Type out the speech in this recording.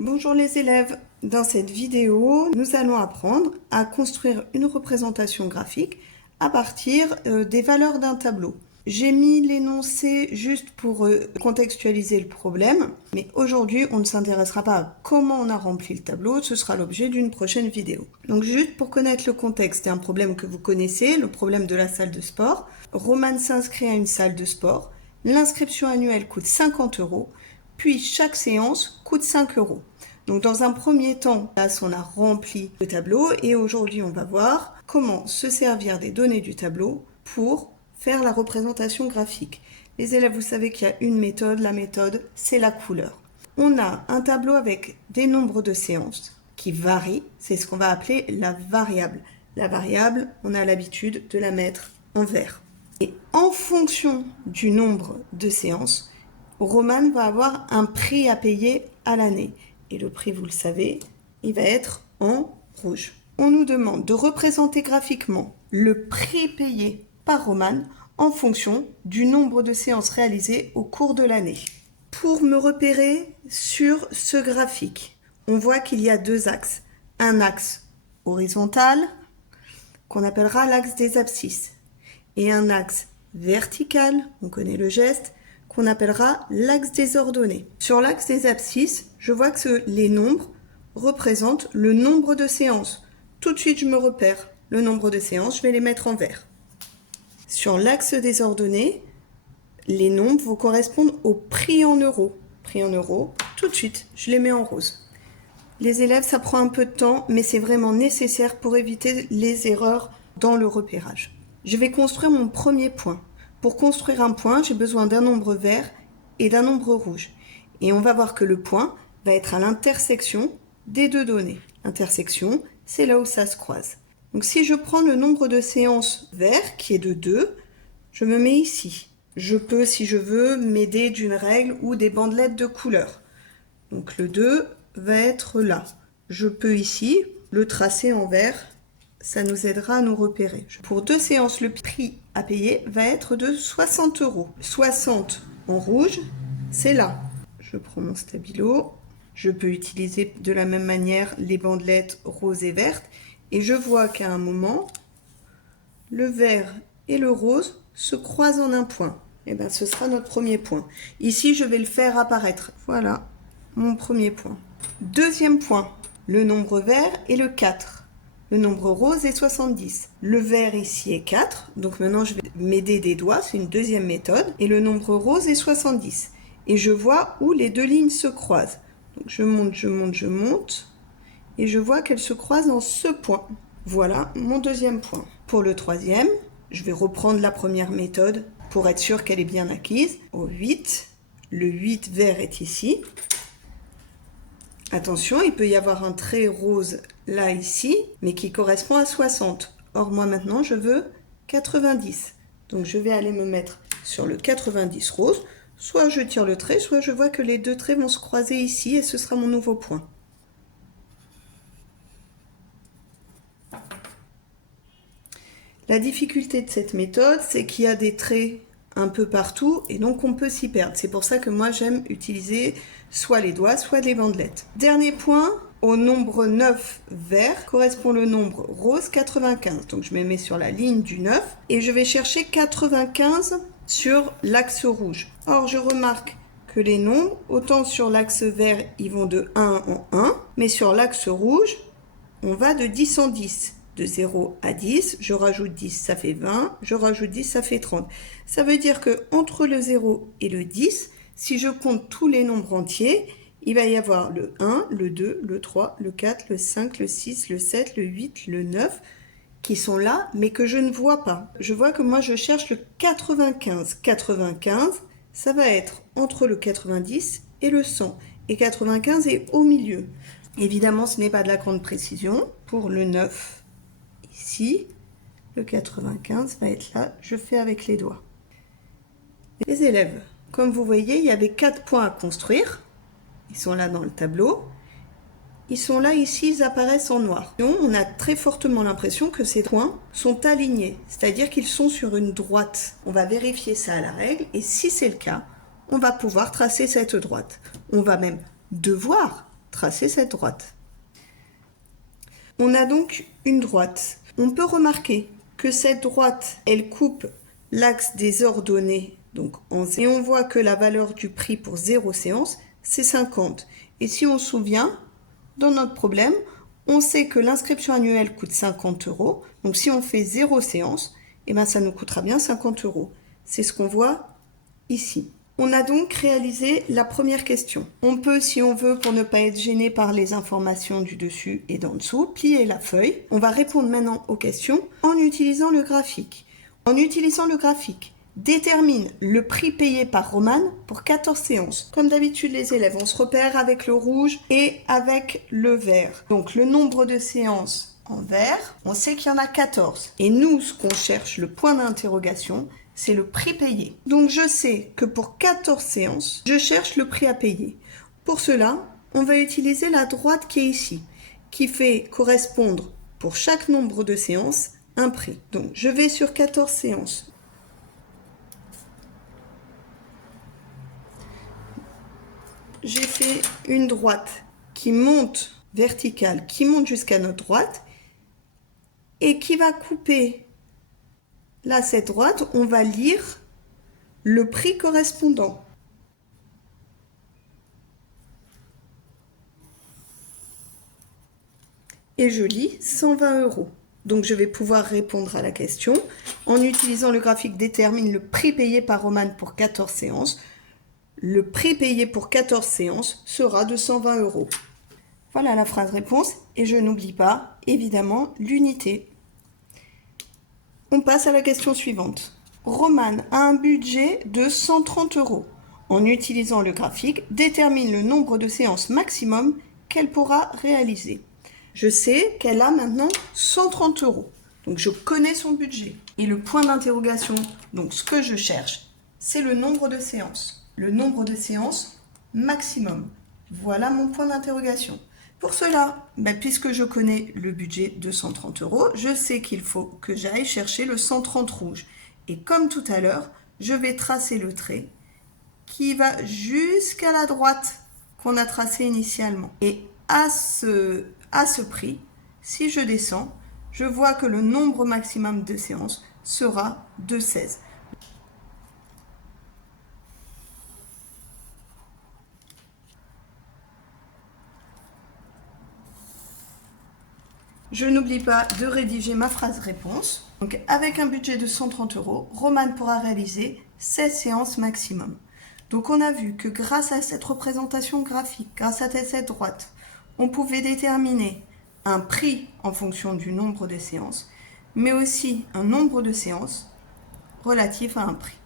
Bonjour les élèves, dans cette vidéo, nous allons apprendre à construire une représentation graphique à partir des valeurs d'un tableau. J'ai mis l'énoncé juste pour contextualiser le problème, mais aujourd'hui on ne s'intéressera pas à comment on a rempli le tableau, ce sera l'objet d'une prochaine vidéo. Donc juste pour connaître le contexte, c'est un problème que vous connaissez, le problème de la salle de sport. Roman s'inscrit à une salle de sport, l'inscription annuelle coûte 50 €, puis chaque séance coûte 5 €. Donc dans un premier temps, là, on a rempli le tableau et aujourd'hui on va voir comment se servir des données du tableau pour faire la représentation graphique. Les élèves, vous savez qu'il y a une méthode, la méthode c'est la couleur. On a un tableau avec des nombres de séances qui varient, c'est ce qu'on va appeler la variable. La variable, on a l'habitude de la mettre en vert. Et en fonction du nombre de séances, Roman va avoir un prix à payer à l'année. Et le prix, vous le savez, il va être en rouge. On nous demande de représenter graphiquement le prix payé par Roman en fonction du nombre de séances réalisées au cours de l'année. Pour me repérer sur ce graphique, on voit qu'il y a deux axes. Un axe horizontal, qu'on appellera l'axe des abscisses, et un axe vertical, on connaît le geste, qu'on appellera l'axe des ordonnées. Sur l'axe des abscisses, je vois que les nombres représentent le nombre de séances. Tout de suite, je me repère le nombre de séances, je vais les mettre en vert. Sur l'axe des ordonnées, les nombres vont correspondre au prix en euros. Prix en euros, tout de suite, je les mets en rose. Les élèves, ça prend un peu de temps, mais c'est vraiment nécessaire pour éviter les erreurs dans le repérage. Je vais construire mon premier point. Pour construire un point, j'ai besoin d'un nombre vert et d'un nombre rouge. Et on va voir que le point va être à l'intersection des deux données. L'intersection, c'est là où ça se croise. Donc si je prends le nombre de séances vert, qui est de 2, je me mets ici. Je peux, si je veux, m'aider d'une règle ou des bandelettes de couleur. Donc le 2 va être là. Je peux ici le tracer en vert. Ça nous aidera à nous repérer. Pour 2 séances, le prix à payer va être de 60 €. 60 en rouge, c'est là. Je prends mon stabilo. Je peux utiliser de la même manière les bandelettes roses et vertes. Et je vois qu'à un moment, le vert et le rose se croisent en un point. Et bien, ce sera notre premier point. Ici, je vais le faire apparaître. Voilà, mon premier point. Deuxième point, le nombre vert est le 4. Le nombre rose est 70. Le vert ici est 4. Donc maintenant, je vais m'aider des doigts. C'est une deuxième méthode. Et le nombre rose est 70. Et je vois où les deux lignes se croisent. Donc je monte, je monte, je monte. Et je vois qu'elles se croisent dans ce point. Voilà mon deuxième point. Pour le troisième, je vais reprendre la première méthode pour être sûr qu'elle est bien acquise. Au 8, le 8 vert est ici. Attention, il peut y avoir un trait rose là, ici, mais qui correspond à 60. Or, moi, maintenant, je veux 90. Donc, je vais aller me mettre sur le 90 rose. Soit je tire le trait, soit je vois que les deux traits vont se croiser ici et ce sera mon nouveau point. La difficulté de cette méthode, c'est qu'il y a des traits un peu partout et donc on peut s'y perdre. C'est pour ça que moi j'aime utiliser soit les doigts, soit les bandelettes. Dernier point, au nombre 9 vert correspond le nombre rose 95. Donc je me mets sur la ligne du 9 et je vais chercher 95 sur l'axe rouge. Or je remarque que les nombres, autant sur l'axe vert, ils vont de 1 en 1, mais sur l'axe rouge, on va de 10 en 10. De 0 à 10, je rajoute 10, ça fait 20, je rajoute 10, ça fait 30. Ça veut dire que entre le 0 et le 10, si je compte tous les nombres entiers, il va y avoir le 1, le 2, le 3, le 4, le 5, le 6, le 7, le 8, le 9, qui sont là, mais que je ne vois pas. Je vois que moi, je cherche le 95. 95, ça va être entre le 90 et le 100. Et 95 est au milieu. Évidemment, ce n'est pas de la grande précision. Pour le 9, ici, le 95 va être là, je fais avec les doigts. Les élèves, comme vous voyez, il y avait 4 points à construire. Ils sont là dans le tableau. Ils sont là ici, ils apparaissent en noir. On a très fortement l'impression que ces points sont alignés, c'est-à-dire qu'ils sont sur une droite. On va vérifier ça à la règle et si c'est le cas, on va pouvoir tracer cette droite. On va même devoir tracer cette droite. On a donc une droite. On peut remarquer que cette droite, elle coupe l'axe des ordonnées, donc en 0. Et on voit que la valeur du prix pour 0 séance, c'est 50. Et si on se souvient, dans notre problème, on sait que l'inscription annuelle coûte 50 €. Donc si on fait 0 séance, eh ben, ça nous coûtera bien 50 €. C'est ce qu'on voit ici. On a donc réalisé la première question. On peut, si on veut, pour ne pas être gêné par les informations du dessus et d'en dessous, plier la feuille. On va répondre maintenant aux questions en utilisant le graphique. En utilisant le graphique, détermine le prix payé par Romane pour 14 séances. Comme d'habitude, les élèves, on se repère avec le rouge et avec le vert. Donc le nombre de séances en vert, on sait qu'il y en a 14. Et nous, ce qu'on cherche, le point d'interrogation, c'est le prix payé. Donc je sais que pour 14 séances, je cherche le prix à payer. Pour cela, on va utiliser la droite qui est ici, qui fait correspondre pour chaque nombre de séances un prix. Donc je vais sur 14 séances. J'ai fait une droite qui monte verticale, qui monte jusqu'à notre droite et qui va couper. Là, cette droite, on va lire le prix correspondant. Et je lis 120 €. Donc, je vais pouvoir répondre à la question. En utilisant le graphique détermine le prix payé par Romane pour 14 séances. Le prix payé pour 14 séances sera de 120 €. Voilà la phrase réponse. Et je n'oublie pas, évidemment, l'unité. On passe à la question suivante. Romane a un budget de 130 €. En utilisant le graphique, détermine le nombre de séances maximum qu'elle pourra réaliser. Je sais qu'elle a maintenant 130 €. Donc je connais son budget. Et le point d'interrogation, donc ce que je cherche, c'est le nombre de séances. Le nombre de séances maximum. Voilà mon point d'interrogation. Pour cela, puisque je connais le budget de 130 €, je sais qu'il faut que j'aille chercher le 130 rouge. Et comme tout à l'heure, je vais tracer le trait qui va jusqu'à la droite qu'on a tracé initialement. Et à ce prix, si je descends, je vois que le nombre maximum de séances sera de 16. Je n'oublie pas de rédiger ma phrase réponse. Donc, avec un budget de 130 €, Romane pourra réaliser 16 séances maximum. Donc, on a vu que grâce à cette représentation graphique, grâce à cette droite, on pouvait déterminer un prix en fonction du nombre de séances, mais aussi un nombre de séances relatif à un prix.